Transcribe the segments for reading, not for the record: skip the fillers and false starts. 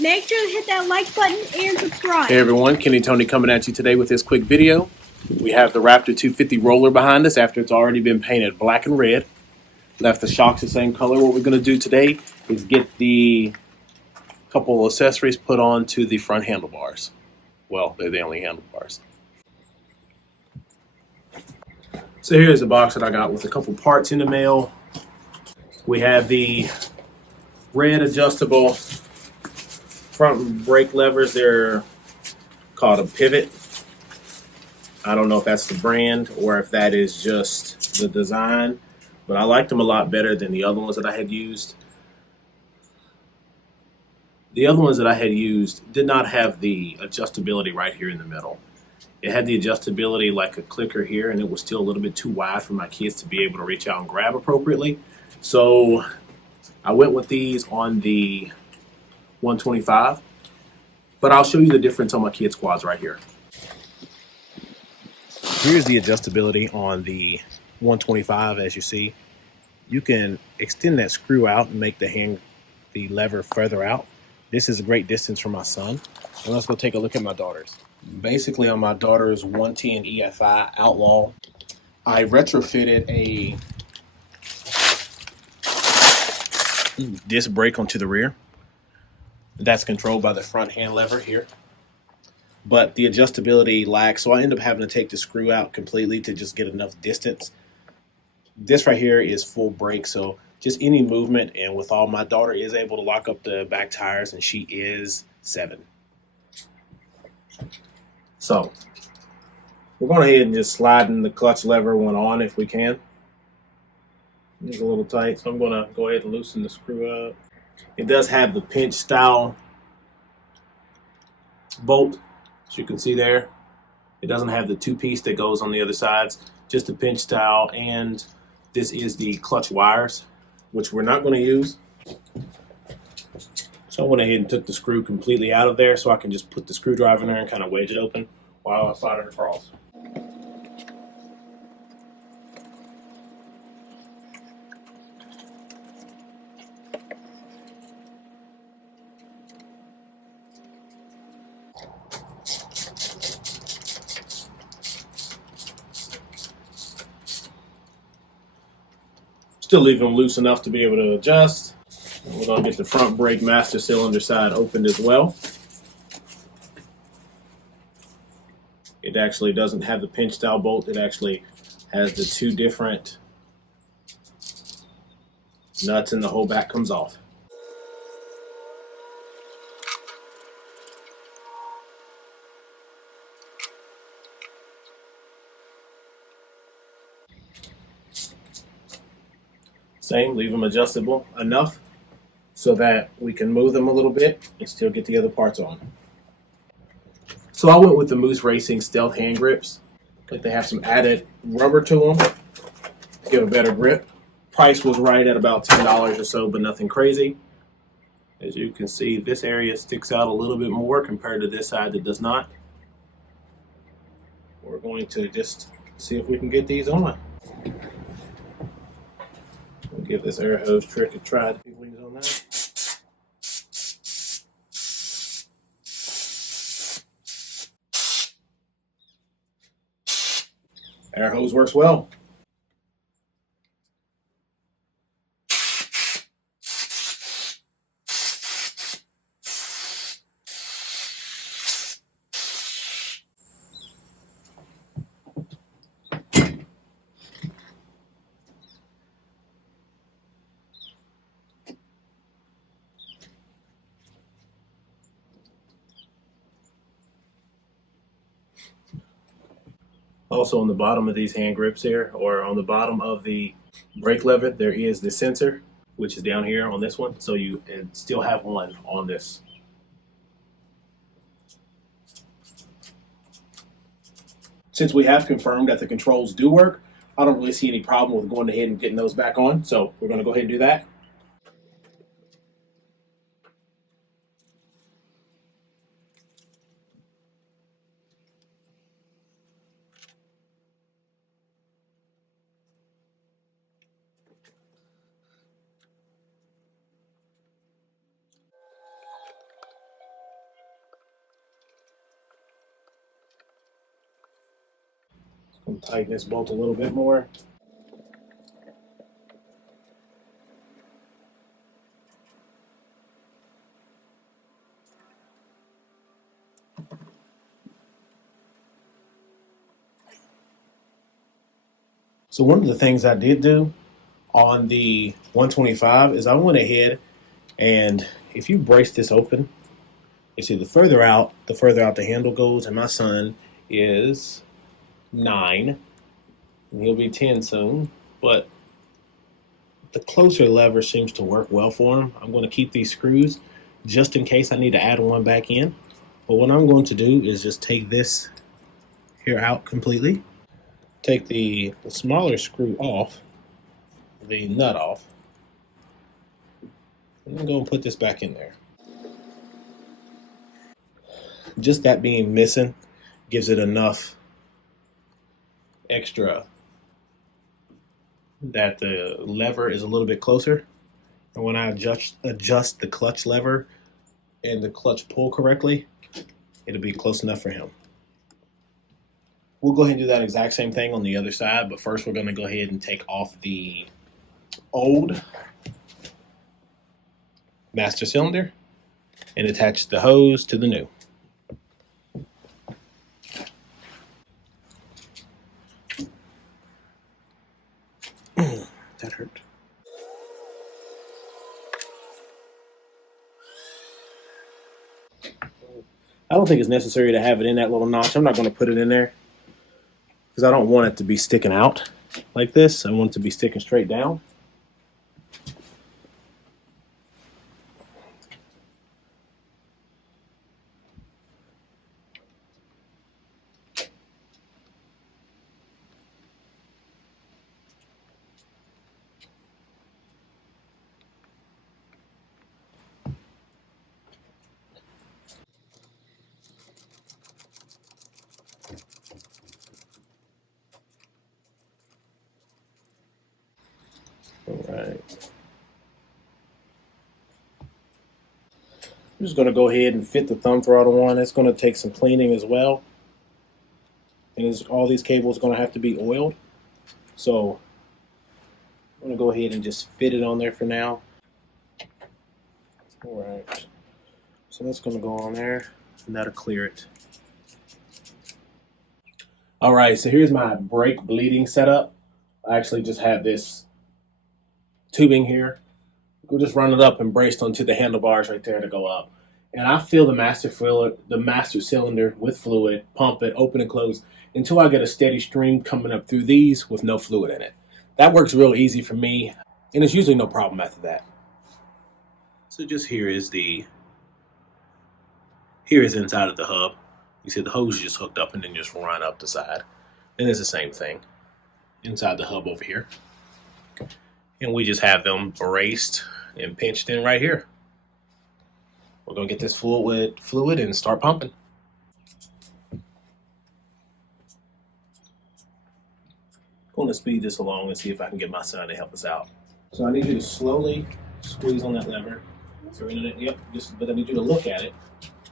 Make sure to hit that like button and subscribe. Hey everyone, Kenny Tony coming at you today with this quick video. We have the Raptor 250 roller behind us after it's already been painted black and red. Left the shocks the same color. What we're going to do today is get the couple of accessories put onto the front handlebars. Well, they're the only handlebars. So here's the box that I got with a couple parts in the mail. We have the red adjustable front brake levers. They're called a pivot. I don't know if that's the brand or if that is just the design, but I liked them a lot better than the other ones that I had used. The other ones that I had used did not have the adjustability right here in the middle. It had the adjustability like a clicker here, and it was still a little bit too wide for my kids to be able to reach out and grab appropriately. So I went with these on the 125, but I'll show you the difference on my kids' quads right here. Here's the adjustability on the 125. As you see, you can extend that screw out and make the lever further out. This is a great distance for my son. And let's go take a look at my daughter's. Basically on my daughter's 110 EFI Outlaw, I retrofitted a disc brake onto the rear. That's controlled by the front hand lever here. But the adjustability lacks, so I end up having to take the screw out completely to just get enough distance. This right here is full brake, so just any movement, and with all, my daughter is able to lock up the back tires, and she is 7. So we're going ahead and just sliding the clutch lever one on if we can. It's a little tight, so I'm going to go ahead and loosen the screw up. It does have the pinch style bolt, as you can see there. It doesn't have the 2-piece that goes on the other sides, just a pinch style, and this is the clutch wires, which we're not going to use. So I went ahead and took the screw completely out of there so I can just put the screwdriver in there and kind of wedge it open while I slide it across. Still leave them loose enough to be able to adjust. We're going to get the front brake master cylinder side opened as well. It actually doesn't have the pinch style bolt. It actually has the 2 different nuts, and the whole back comes off. Same, leave them adjustable enough so that we can move them a little bit and still get the other parts on. So I went with the Moose Racing Stealth hand grips. Like, they have some added rubber to them to give a better grip. Price was right at about $10 or so, but nothing crazy. As you can see, this area sticks out a little bit more compared to this side that does not. We're going to just see if we can get these on. We'll give this air hose trick a try. Wings on that. Air hose works well. Also on the bottom of these hand grips here, or on the bottom of the brake lever, there is the sensor, which is down here on this one. So you still have one on this. Since we have confirmed that the controls do work, I don't really see any problem with going ahead and getting those back on. So we're going to go ahead and do that. I'll tighten this bolt a little bit more. So one of the things I did do on the 125 is I went ahead and if you brace this open, you see the further out the handle goes, and my son is 9 and he'll be 10 soon, but the closer lever seems to work well for him. I'm going to keep these screws just in case I need to add one back in. But what I'm going to do is just take this here out completely, take the smaller screw off, the nut off, and then go and put this back in there. Just that being missing gives it enough extra that the lever is a little bit closer. And when I adjust the clutch lever and the clutch pull correctly, it'll be close enough for him. We'll go ahead and do that exact same thing on the other side, but first we're going to go ahead and take off the old master cylinder and attach the hose to the new. That hurt. I don't think it's necessary to have it in that little notch. I'm not going to put it in there because I don't want it to be sticking out like this. I want it to be sticking straight down. All right. I'm just going to go ahead and fit the thumb throttle on. It's going to take some cleaning as well. And all these cables are going to have to be oiled. So I'm going to go ahead and just fit it on there for now. All right. So that's going to go on there, and that'll clear it. All right, so here's my brake bleeding setup. I actually just have this tubing here. We'll just run it up and braced onto the handlebars right there to go up. And I fill the master cylinder with fluid, pump it, open and close until I get a steady stream coming up through these with no fluid in it. That works real easy for me, and it's usually no problem after that. So just here is inside of the hub. You see the hose is just hooked up and then just run up the side. And it's the same thing inside the hub over here. And we just have them braced and pinched in right here. We're gonna get this fluid and start pumping. I'm gonna speed this along and see if I can get my son to help us out. So I need you to slowly squeeze on that lever. Yep, but I need you to look at it.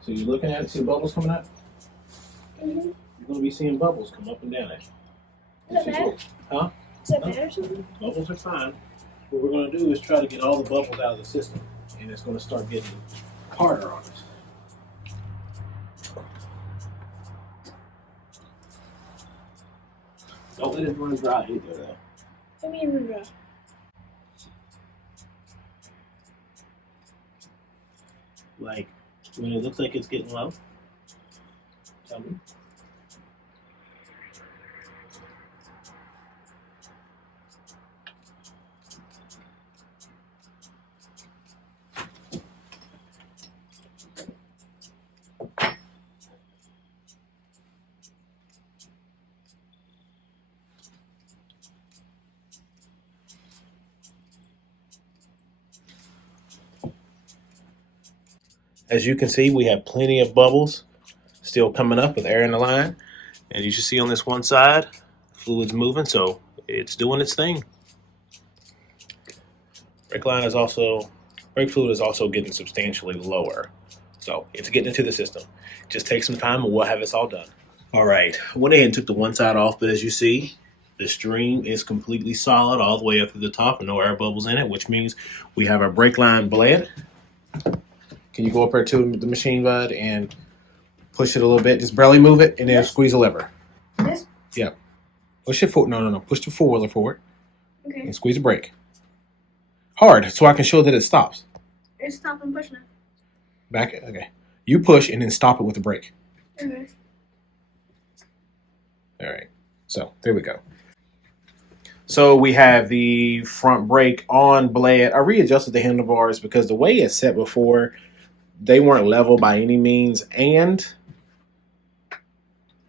So you're looking at it, see the bubbles coming up? Mm-hmm. You're gonna be seeing bubbles come up and down it. Does that matter? Huh? Does that matter or something? Bubbles are fine. What we're going to do is try to get all the bubbles out of the system, and it's going to start getting harder on us. Don't let it run dry either, though. Let me remember. Like, when it looks like it's getting low, tell me. As you can see, we have plenty of bubbles still coming up with air in the line. And you should see on this one side, fluid's moving, so it's doing its thing. Brake fluid is also getting substantially lower. So it's getting into the system. Just take some time and we'll have this all done. All right, I went ahead and took the one side off, but as you see, the stream is completely solid all the way up to the top and no air bubbles in it, which means we have our brake line bled. Can you go up there to the machine, bud, and push it a little bit? Just barely move it, and then Yes. squeeze the lever. This? Yep. Push it forward. No. Push the four-wheeler forward Okay. and squeeze the brake. Hard, so I can show that it stops. It's stopping pushing it. Back it. Okay. You push and then stop it with the brake. Okay. All right. So there we go. So we have the front brake on bled. I readjusted the handlebars because the way it's set before, they weren't level by any means, and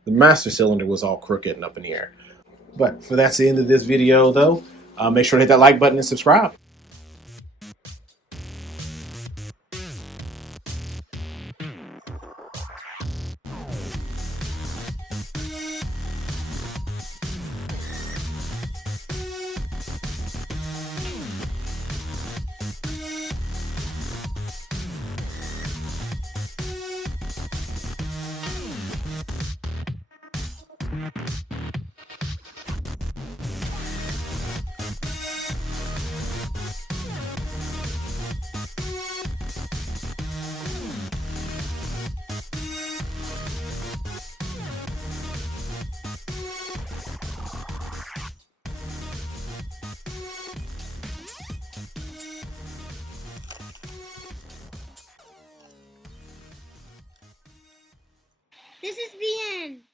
the master cylinder was all crooked and up in the air. But for that's the end of this video, though. Make sure to hit that like button and subscribe. This is the end.